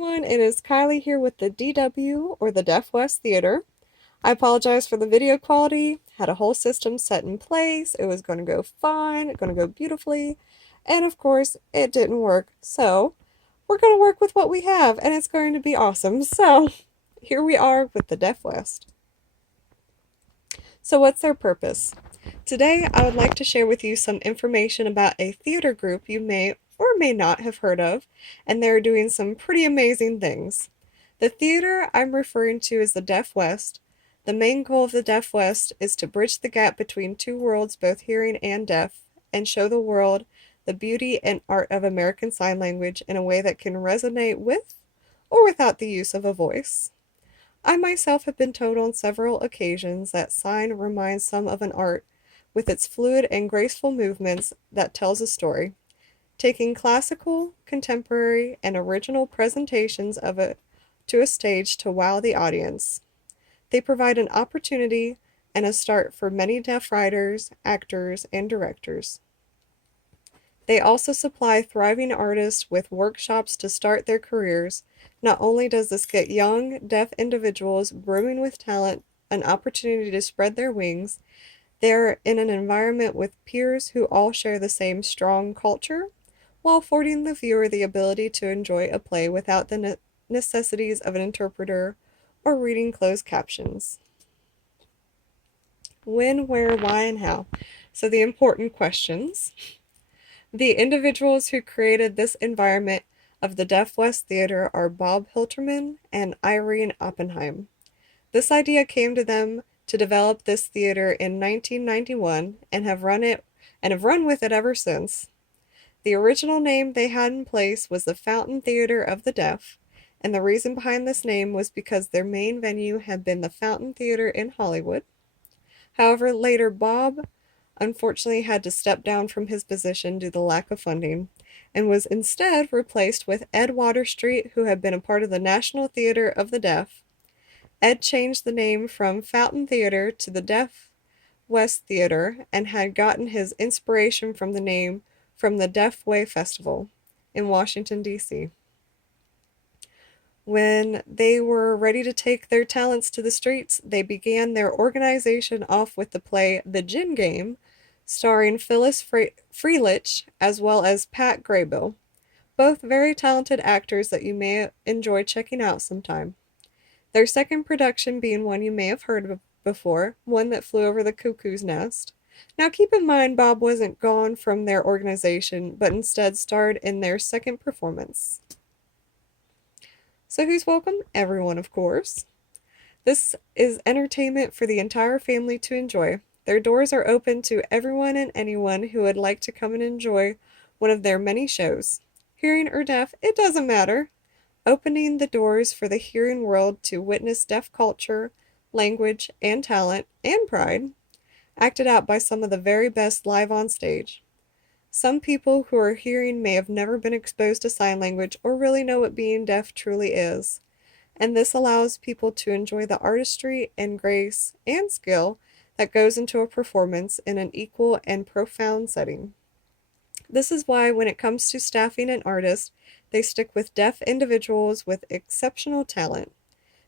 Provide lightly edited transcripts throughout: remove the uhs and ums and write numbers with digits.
Everyone, it is Kylie here with the DW or the Deaf West Theater. I apologize for the video quality. Had a whole system set in place. It was going to go fine, going to go beautifully, and of course, it didn't work. So, we're going to work with what we have, and it's going to be awesome. So, here we are with the Deaf West. So, what's their purpose? Today, I would like to share with you some information about a theater group you may or may not have heard of, and they're doing some pretty amazing things. The theater I'm referring to is the Deaf West. The main goal of the Deaf West is to bridge the gap between two worlds, both hearing and deaf, and show the world the beauty and art of American Sign Language in a way that can resonate with or without the use of a voice. I myself have been told on several occasions that sign reminds some of an art with its fluid and graceful movements that tells a story, taking classical, contemporary, and original presentations of it to a stage to wow the audience. They provide an opportunity and a start for many deaf writers, actors, and directors. They also supply thriving artists with workshops to start their careers. Not only does this get young, deaf individuals brimming with talent an opportunity to spread their wings, they're in an environment with peers who all share the same strong culture, while affording the viewer the ability to enjoy a play without the necessities of an interpreter or reading closed captions. When, where, why, and how. So, the important questions. The individuals who created this environment of the Deaf West Theater are Bob Hilterman and Irene Oppenheim. This idea came to them to develop this theater in 1991 and have run with it ever since. The original name they had in place was the Fountain Theater of the Deaf, and the reason behind this name was because their main venue had been the Fountain Theater in Hollywood. However, later Bob unfortunately had to step down from his position due to the lack of funding, and was instead replaced with Ed Waterstreet, who had been a part of the National Theater of the Deaf. Ed changed the name from Fountain Theater to the Deaf West Theater and had gotten his inspiration from the name from the Deaf Way Festival in Washington, D.C. When they were ready to take their talents to the streets, they began their organization off with the play The Gin Game, starring Phyllis Freelich as well as Pat Graybill, both very talented actors that you may enjoy checking out sometime. Their second production being one you may have heard of before, One That Flew Over the Cuckoo's Nest. Now keep in mind Bob wasn't gone from their organization, but instead starred in their second performance. So who's welcome? Everyone, of course. This is entertainment for the entire family to enjoy. Their doors are open to everyone and anyone who would like to come and enjoy one of their many shows. Hearing or deaf, it doesn't matter. Opening the doors for the hearing world to witness deaf culture, language, and talent, and pride, acted out by some of the very best live on stage. Some people who are hearing may have never been exposed to sign language or really know what being deaf truly is, and this allows people to enjoy the artistry and grace and skill that goes into a performance in an equal and profound setting. This is why, when it comes to staffing an artist, they stick with deaf individuals with exceptional talent.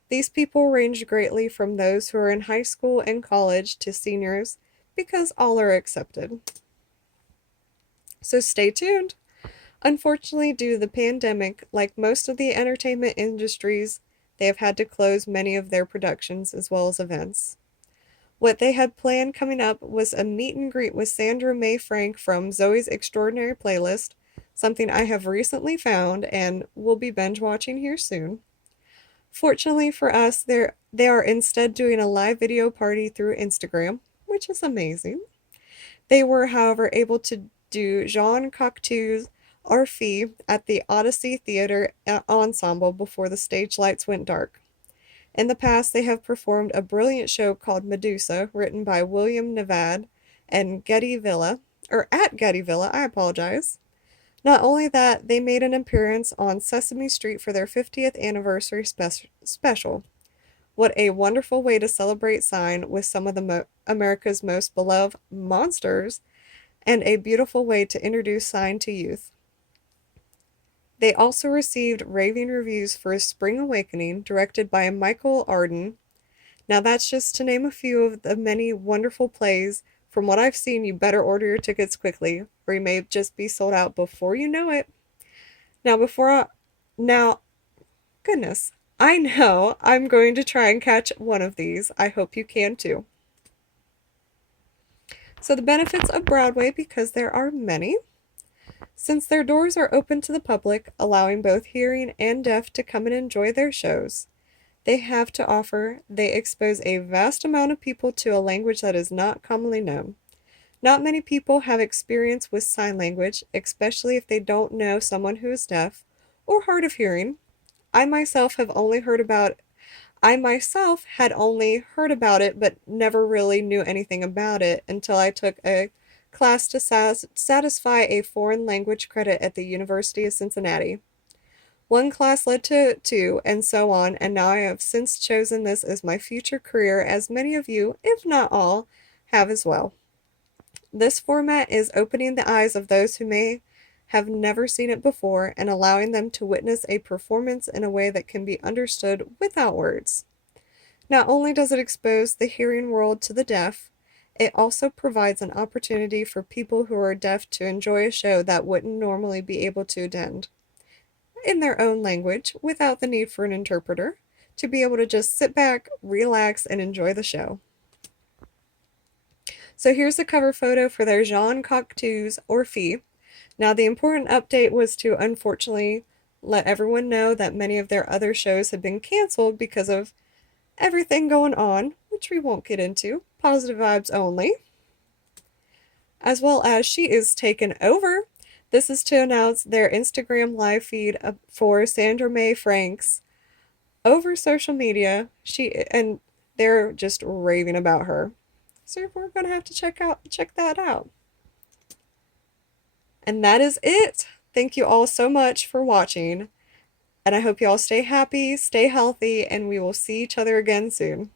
These people range greatly from those who are in high school and college to seniors, because all are accepted. So stay tuned. Unfortunately, due to the pandemic, like most of the entertainment industries, they have had to close many of their productions as well as events. What they had planned coming up was a meet and greet with Sandra Mae Frank from Zoe's Extraordinary Playlist, something I have recently found and will be binge watching here soon. Fortunately for us, they are instead doing a live video party through Instagram, which is amazing. They were, however, able to do Jean Cocteau's Orphée at the Odyssey Theater Ensemble before the stage lights went dark. In the past, they have performed a brilliant show called Medusa, written by William Nevad and Getty Villa, or at Getty Villa, I apologize. Not only that, they made an appearance on Sesame Street for their 50th anniversary special. What a wonderful way to celebrate Sign with some of America's most beloved monsters, and a beautiful way to introduce Sign to youth. They also received raving reviews for Spring Awakening, directed by Michael Arden. Now, that's just to name a few of the many wonderful plays. From what I've seen, you better order your tickets quickly, or you may just be sold out before you know it. Now, now, goodness, I know I'm going to try and catch one of these. I hope you can too. So, the benefits of Broadway, because there are many. Since their doors are open to the public, allowing both hearing and deaf to come and enjoy their shows, they have to offer, they expose a vast amount of people to a language that is not commonly known. Not many people have experience with sign language, especially if they don't know someone who is deaf or hard of hearing. I myself have only heard about I myself had only heard about it but never really knew anything about it until I took a class to satisfy a foreign language credit at the University of Cincinnati. One class led to two, and so on, and now I have since chosen this as my future career, as many of you, if not all, have as well. This format is opening the eyes of those who may have never seen it before and allowing them to witness a performance in a way that can be understood without words. Not only does it expose the hearing world to the deaf, it also provides an opportunity for people who are deaf to enjoy a show that wouldn't normally be able to attend in their own language without the need for an interpreter, to be able to just sit back, relax, and enjoy the show. So here's the cover photo for their Jean Cocteau's Orphée. Now, the important update was to unfortunately let everyone know that many of their other shows had been canceled because of everything going on, which we won't get into. Positive vibes only. As well as She Is Taken Over. This is to announce their Instagram live feed for Sandra Mae Franks over social media. And they're just raving about her. So we're gonna have to check that out. And that is it. Thank you all so much for watching. And I hope you all stay happy, stay healthy, and we will see each other again soon.